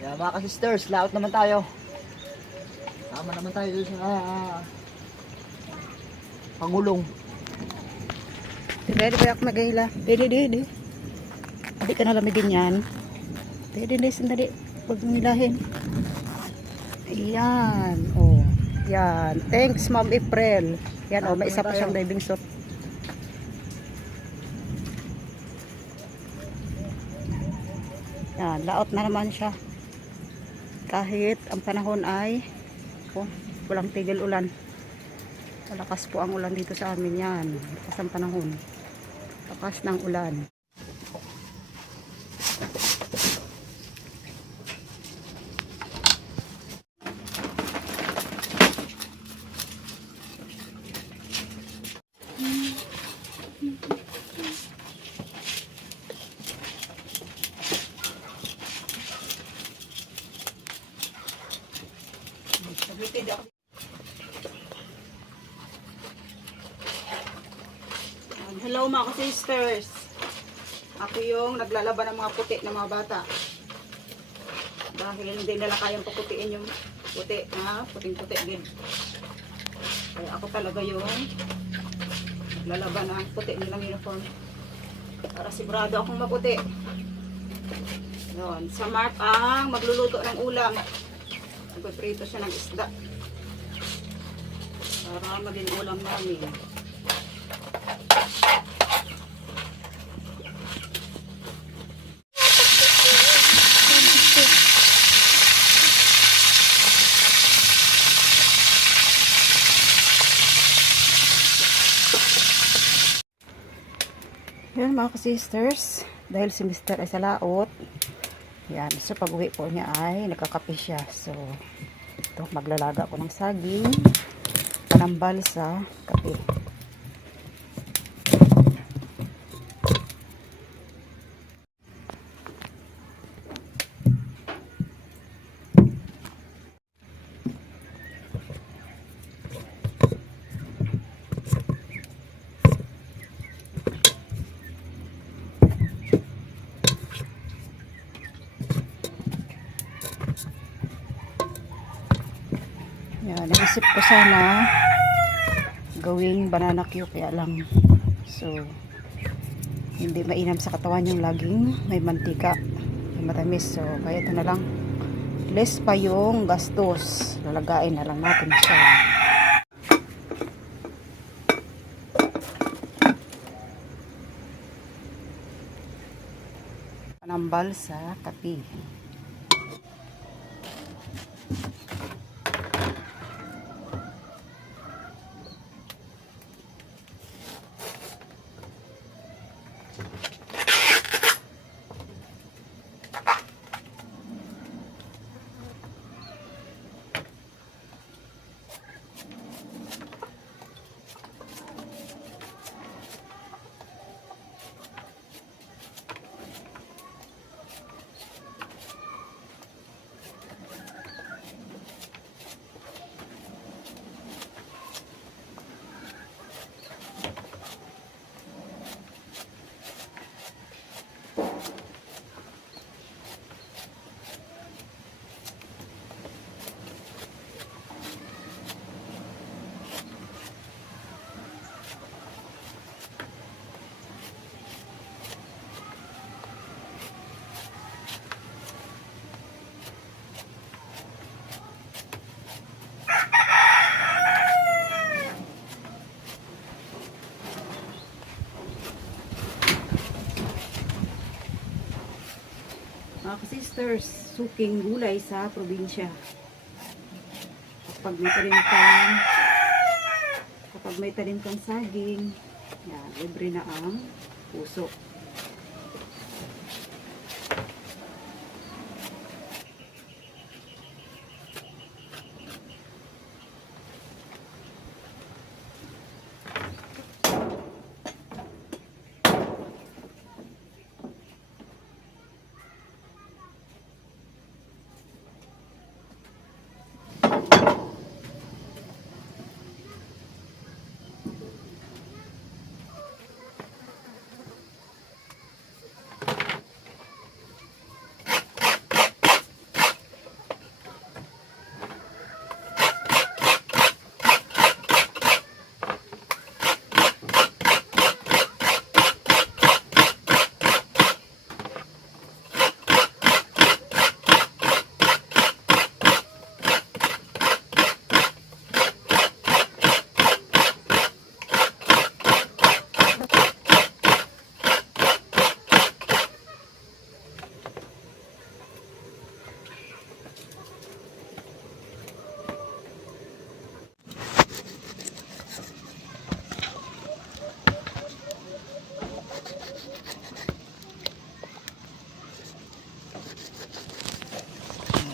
Kaya mga ka-sisters, laot naman tayo. Tama naman tayo sa Pangulong. Pwede ba ako mag-ahila? Pwede. Hindi ka nalamigin yan. Pwede sandali. Huwag mong hilahin. Ayan. Oh. Yan. Thanks, Ma'am April. Yan, oh. May isa pa siyang diving suit. Yan. Laot na naman siya. Kahit ang panahon ay walang tigil ulan. Malakas po ang ulan dito sa amin. Yan. Lakas ang panahon. Lakas ng ulan. Hello mga sisters. Ako yung naglalaban ng mga puti ng mga bata. Dahil hindi nila kayang paputiin yung puti, puting-puti din. Kaya ako talaga yung naglalaban ng puti nilang uniform. Para sigurado akong maputi. Yun. Sa Mark ang magluluto ng ulam. Nagpiprito siya ng isda. Para maging ulam namin. Yan mga ka-sisters, dahil si Mr. ay sa laot, yan, so pag uwi po niya ay nagkakape siya. So ito, maglalaga ko ng saging, panambal sa kape. Yan, naisip ko sana gawing banana cue, kaya lang so hindi mainam sa katawan yung laging may mantika, may matamis. So kaya ito na lang, less pa yung gastos, lalagain na lang natin siya. Panambal sa kape. Mga ka-sisters, suking gulay sa probinsya. Kapag may tanim kang saging, yan, libre na ang puso.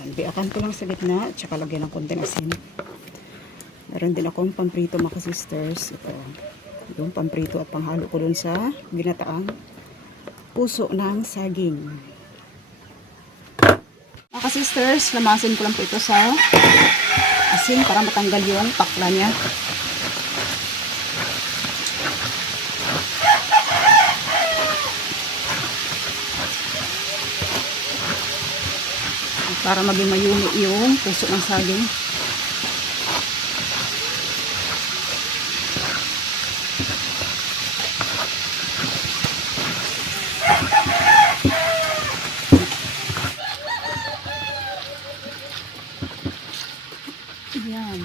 Yan, biakan ko lang sa gitna at saka lagyan ng konting asin. Meron din akong pamprito mga sisters. Ito, yung pamprito at panghalo ko dun sa ginataang puso ng saging. Mga sisters, lamasin ko lang po ito sa asin para matanggal yung pakla niya. Para maging mayumi yung puso ng saging. Yan.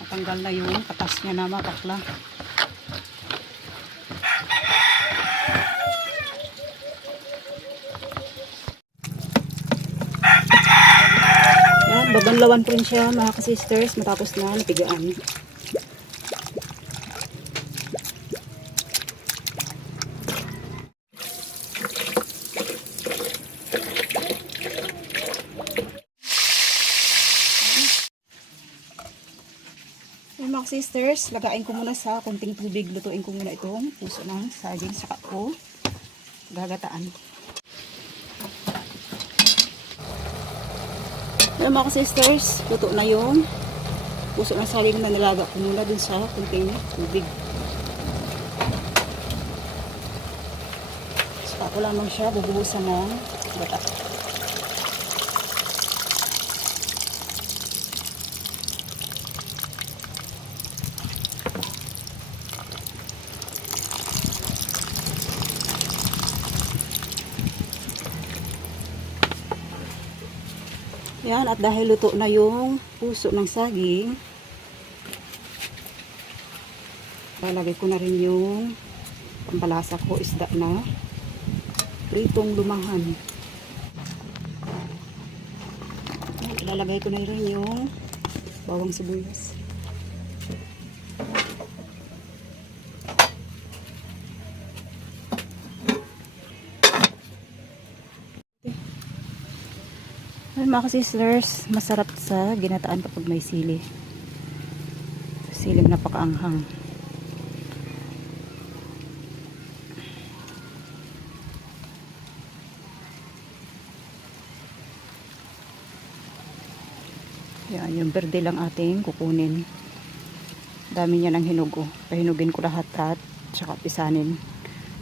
Matanggal na yung katas niya na mapakla. Yan, babanlawan po rin siya mga ka-sisters matapos na napigaan. Yan mga sisters, lagain ko muna sa konting tubig. Lutuin ko muna itong puso ng saging. Saka ko gagataan. Yan mga sisters, luto na yung puso ng saging na nalaga ko muna dun sa konting tubig. Saka ko lamang siya bubuhusan ng gata. Yan, at dahil luto na yung puso ng saging, lalagay ko na rin yung pampalasa ko, isda na pritong lumahan. Ilalagay ko na rin yung bawang sibuyas. Ay, mga sisters, masarap sa ginataan kapag may sili. Siling napakaanghang. Yan, yung berde lang ating kukunin. Dami niya ng hinog. Oh. Pahinugin ko lahat at saka pisanin.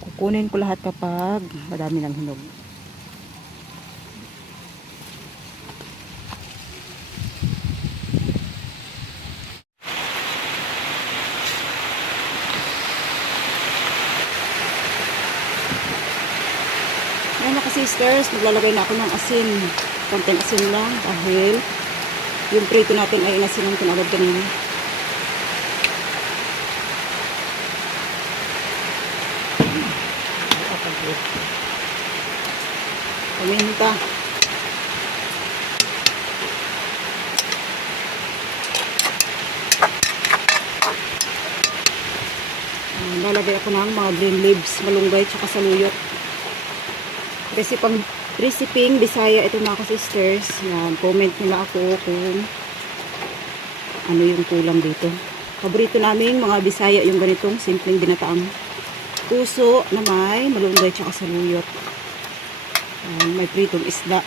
Kukunin ko lahat kapag madami ng hinog. Ayan mga sisters, maglalagay na ako ng asin. Konting asin lang dahil yung prito natin ay inasinan ko na agad kanina. Paminta. Lalagay ako ng mga green leaves, malunggay, tsaka saluyot. Kasi pang resiping Bisaya ito mga ka-sisters. Yan, comment nila ako kung ano yung kulang dito. Paborito namin mga Bisaya yung ganitong simpleng binataang puso na may malunggay tsaka saluyot. Yan, may pritong isda.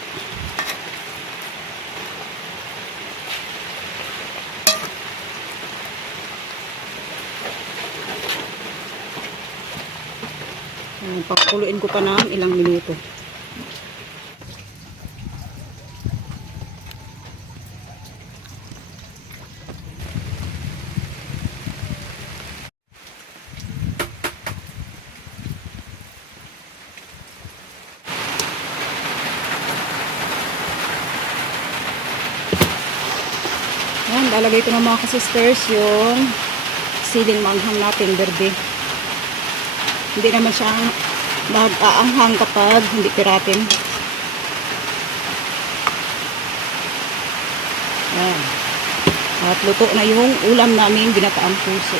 Yan, pakuluin ko pa ng ilang minuto. Yan, lalagay ko ng mga ka-sisters yung siling manghang natin, berde. Hindi naman siyang mag-aanghang kapag hindi piratin. Yan. At luto na yung ulam namin, ginataang puso.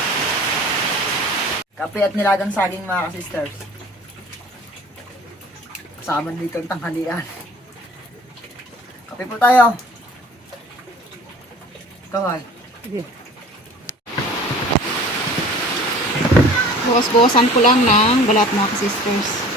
Kape at nilagang saging mga ka-sisters. Kasama dito ang tanghalian. Kape po tayo. Ikaw ay. Sige. Bukas-bukasan ko lang ng balat mga ka-sisters.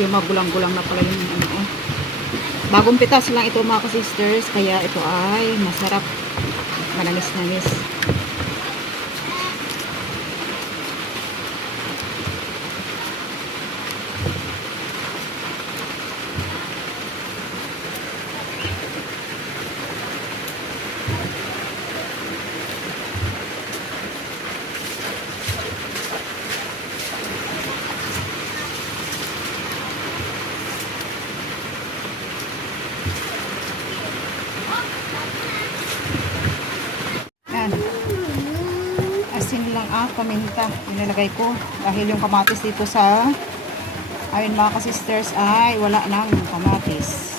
Medyo magulang-gulang na pala yung ano. Bagong pitas lang ito mga ka-sisters, kaya ito ay masarap, manamis-namis. Yan. Asin lang paminta. Inilagay ko. Dahil yung kamatis dito sa ayun mga ka-sisters ay wala nang kamatis.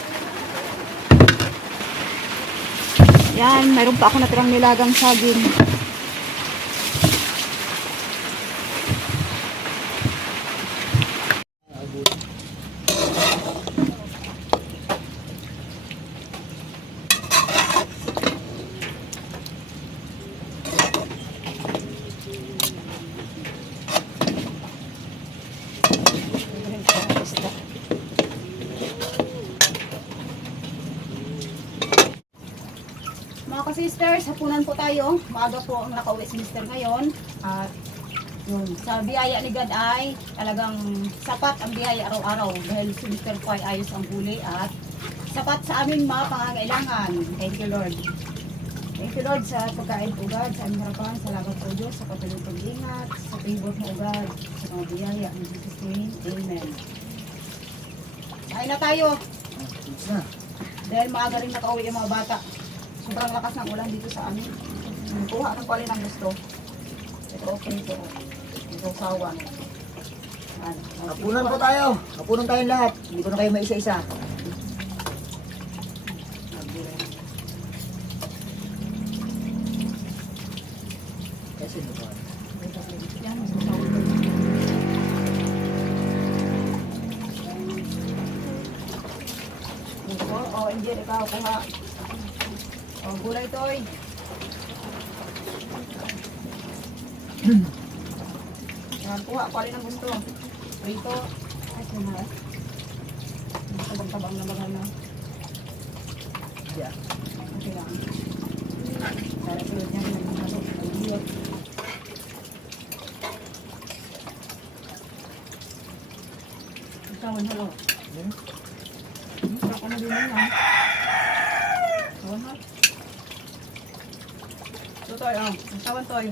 Yan. Mayroon pa ako natirang nilagang saging. Mga ka-sisters, hapunan po tayo. Maaga po ang nakauwi si Mr. ngayon. At yun, sa biyaya ni God ay talagang sapat ang biyaya araw-araw. Dahil si Mr. po ay ayos ang huli at sapat sa aming mga pangangailangan. Thank you Lord. Thank you Lord sa pagkain po God, sa aming harapan. Salamat po Diyos sa patuloy pag-ingat, sa favor mo God, sa mga biyaya. In Jesus' name, Amen. Kain na tayo. Dahil maaga rin nakauwi yung mga bata. Sobrang lakas ng ulan dito sa amin. Kuha ng kwali ng gusto. Ito okay ito. Ito sawan. Hapunan po tayo. Hapunan tayo lahat. Hindi ko na kayo maisa-isa. Kasi ito po. Yan, mas masawag. Ito, hindi ikaw kuha. Gulay toy. Yan, kuha. Kwali ng gusto. Rito. Ay, sumas. Tabang-tabang na bagal na. Yeah. Okay lang. Para sulod niya ng mga maliyot. Ikaw, hello. Sarap ka na din na. Tawan ha. Ito toy, tawan toy.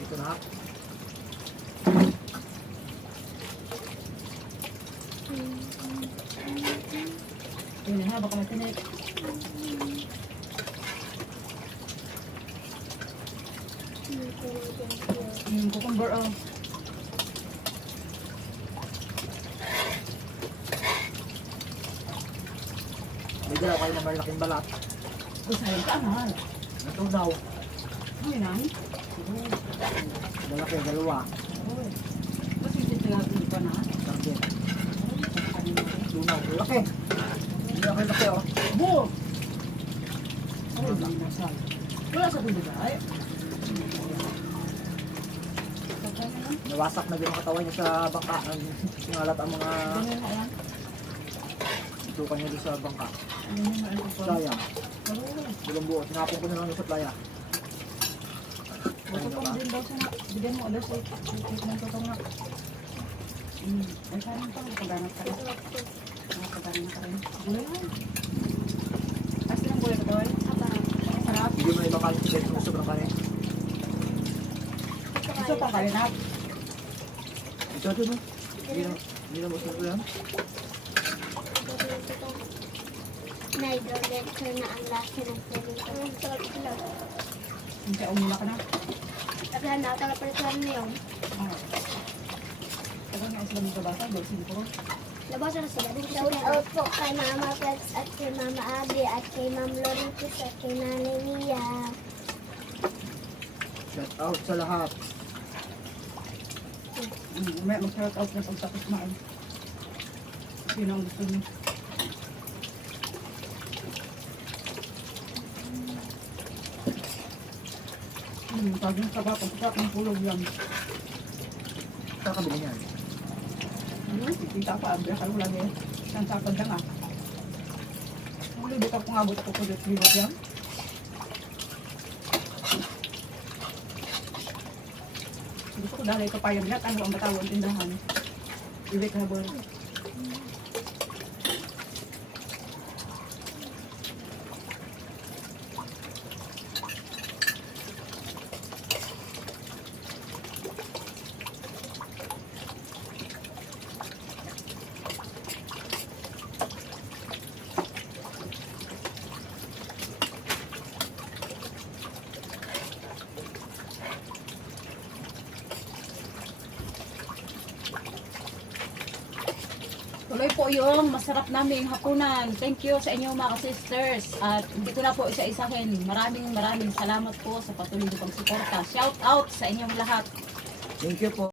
Ito na. Yun na, baka matinik. Cucumber, May dalaw kayo na malaking balat. Sayang ka, mahal. Natunaw. Ano yun, ay? Malaki, dalawa. Kasi hindi pa na. Sargit. Tunaw. Laki. Hindi ako laki oh. Bu! Ay, hindi nasal. Wala sa tubig ay. Nawasak na din ang katawan niya sa bangka. Nangalat ang mga Ganyan na yan. tukan niya doon sa bangka. Ganyan na yan. Sayang. Bulang buo. Tinapon ko na lang sa playa. Tutong din daw siya. Bigyan mo daw siya. Ng tutong nga. Ay, parang pa. Pagganap ka rin. Pagganap ka rin. Gulay na. Kasi ng gulay ka daw ay. Sarap. Hindi mo na ibang kalit chicken kung sobrang kalit. Gusto pang kalinap. Ito mo. Hindi na mo sa yan. Na-hydrolecture na ang lasa ng pelito. Ang sarap sila. Hindi, umula ka na. Sabihan na, talapalit na yun. Tagal nga sila mga bata, dolsin ko. Labasan na sila. Shout out po kay Mama Flex at kay Mama Abby at kay Ma'am Loritis at kay Nanay Mia. Shout out sa lahat. May mag-shout out na pagtapos na. Yun ang gusto niyo. Tawag yung taba, pagkatap ng pulog yan. Saan ka bilhin yan? Kita pa, biya ka lagi. Saan sapad lang Muli dito kung abot ako kulit yan. Gusto ko dahil ito payag lahat. Ano ang matawag tindahan? Ibig na ba? Tuloy po yung masarap naming hapunan. Thank you sa inyo mga sisters. At dito na po isa-isahin. Maraming salamat po sa patuloy niyong pagsuporta. Shout out sa inyong lahat. Thank you po.